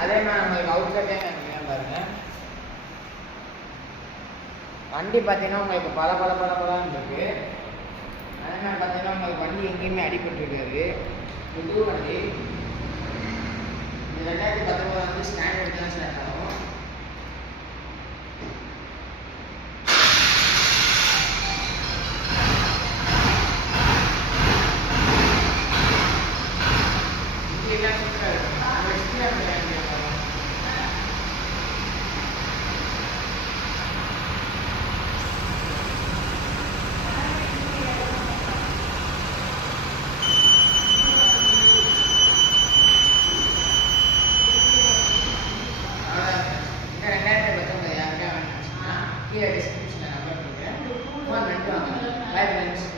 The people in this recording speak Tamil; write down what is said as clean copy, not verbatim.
அதே மாதிரி உங்களுக்கு அவுட்லெட்டே பாருங்க. வண்டி பார்த்தீங்கன்னா உங்களுக்கு பல இருக்கு. அதே மாதிரி பார்த்தீங்கன்னா உங்களுக்கு வண்டி எங்கேயுமே அடிபட்டுருக்காது. புது வண்டி. இந்த 2019 வந்து ஸ்டாண்டர்ட் தான் ஸ்டார்ட் ஆகும். இங்கெல்லாம் சூப்பராக இருக்கும். கீழே டிஸ்கிரிப்ஷனில் நம்பர் கொடுக்குறேன். ஃபோன் பண்ணிட்டு வாங்க. Bye friends.